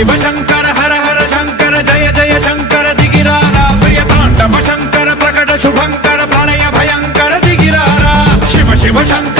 शिव शंकर हर हर शंकर जय जय शंकर दिगिरारा प्रिय तांडव शंकर प्रकट शुभंकर प्रलय भयंकर दिगिरारा शिव शिव शंकर